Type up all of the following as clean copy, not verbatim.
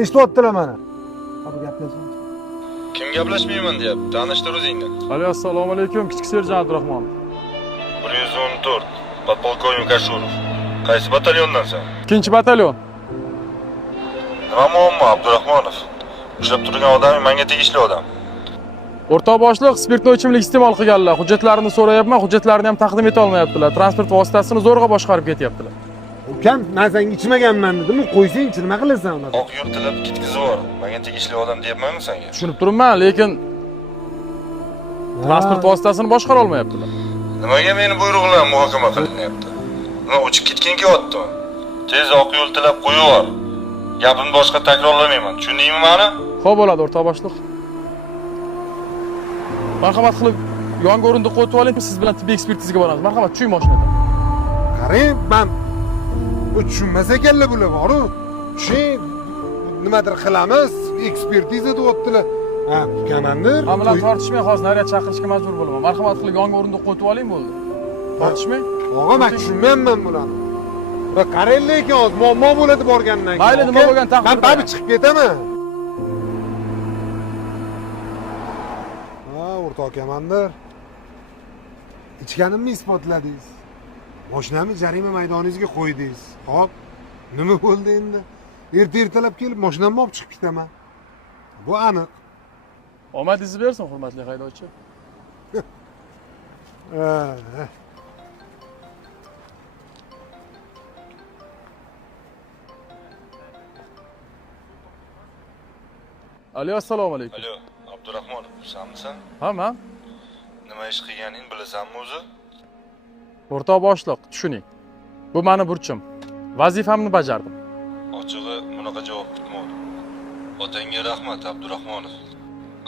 Eshityaptilar mana. Abi gaplashing. Kim gaplashmayman deyapti? Tanishtir o'zingni. Alo, assalomu alaykum, kichik serjant Abdurahmonov. 114 podpolkovnik Ashurov. Qaysi batalyondansan? 2-batalyon. Nima muammo Abdurahmonov? Ushlab turgan odaming menga tegishli odam. O'rtoq boshliq spirtli ichimlik iste'mol qilganlar. Hujjatlarini so'rayapman, hujjatlarini ham taqdim eta olmayaptilar. Transport vositasini zo'rg'a boshqarib ketyaptilar. Ukam, men senga ichmaganman dedim, qo'ysang-chi, nima qilasan unaqa? Oq yurtilib ketkizib yubor. Menga tegishli odam deyapmanmi senga? Tushunib turibman, lekin transport vositasini boshqara olmayaptilar. Nimaga meni buyruq bilan muhokama qilinyapti? Nima o'chib ketgan kelyaptimi? Tez oq yo'l tilab qo'yib yubor. Gapimni boshqa takrorlamayman. Tushundingmi meni? Xo'p bo'ladi, o'rtoq boshliq. Marhamat qilib, yonga o'rindiq qo'yib oling, siz bilan tibbiy ekspertizaga boramiz. Marhamat, tushing mashinadan. Qarang, men bu tushunmas ekanlar bular boru. Tushing, nimadir qilamiz, ekspertiza deyaptilar. Ha, komandir. Men bilan tortishmay hozir naryad chaqirishga majbur bo'laman. Marhamat qilib yonga o'rindiq qo'yib oling bo'ldi. Tortishmang. Og'a, men tushunmayman bularni. Va qarang lekin hozir muammo bo'ladi borgandan keyin. Mayli, nima bo'lgan taqdirda. Men babi chiqib ketaman. Ha, o'rtoq komandir. Ichganimni isbotladingiz. Mashinamni jarima maydoningizga qo'ydingiz. Xo'p, nima bo'ldi endi? Ertalab kelib mashinamni olib chiqib ketaman. Bu aniq. Omadingizni bersin, hurmatli haydovchi. Alo, assalomu alaykum. Alo, Abdurahmonov, senmisan? Ha, men. Nima ish qilganingni bilasanmi o'zi? O'rtoq boshliq, tushuning. Bu meni burchim. Vazifamni bajardim. Ochig'i bunaqa javob kutmadim. Otangga rahmat, Abdurahmonov.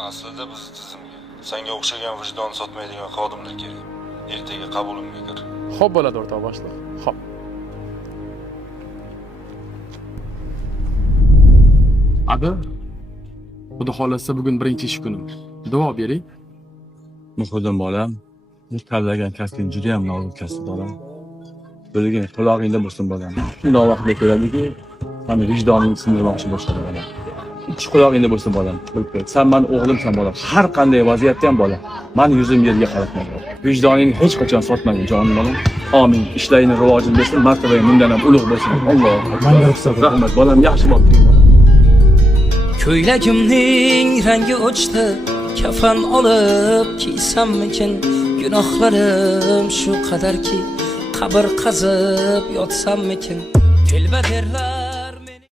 Aslida biz tizimga senga o'xshagan vijdon sotmaydigan xodimlar kerak. Ertaga qabulimga kir. Xo'p bo'ladi, o'rtoq boshliq. Xo'p. Adi, Xudo xolasa bugun birinchi ish kunim. Duo bering. Muhudin bolam, bu tanlagan kasbing juda ham nozik kasb bolam. Bilgin, qulog'ingda bo'lsin bolam. Shunday vaqtda ko'radiki, seni vijdoningni sindirmoqchi boshlaydi bolam. Ichi qulog'ingda bo'lsin bolam. Sen meni o'g'limsan bolam. Har qanday vaziyatda ham bolam. Meni yuzim yerga qaratmaydi. Vijdoningni hech qachon sotmagin jonim bolam. Amin. Ishlaringni rivojini bersin, martabang bundan ham ulug' bo'lsin. Alloh. Rahmat bolam, yaxshi bo'pti. Ko'ylagimning rangi o'chdi, kafan olib kiysammikin, gunohlarim shu qadarki, qabr qazib yotsammikin, telba derlar